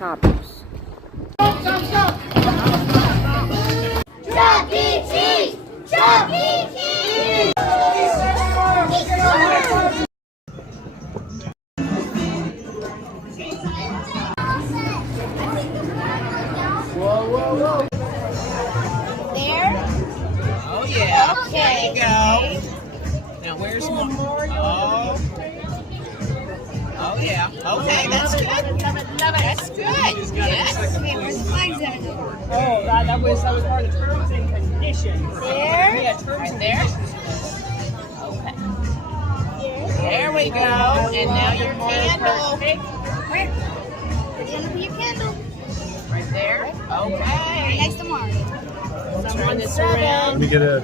toppers. Chuck E. Cheese! Chuck E. Cheese! Whoa, whoa, whoa. There? Oh, yeah. Okay. There you go. Now, where's more? Oh. Oh, yeah. Okay, that's good. That's good. Yes. Okay, where's the flags at? Oh, that was part of the terms and conditions. There? Yeah, terms Right and there. Okay. There we go. And now your candle. Where? Where's gonna be your candle? Right there. Okay. Next to Mario. Turn this around. Let me get a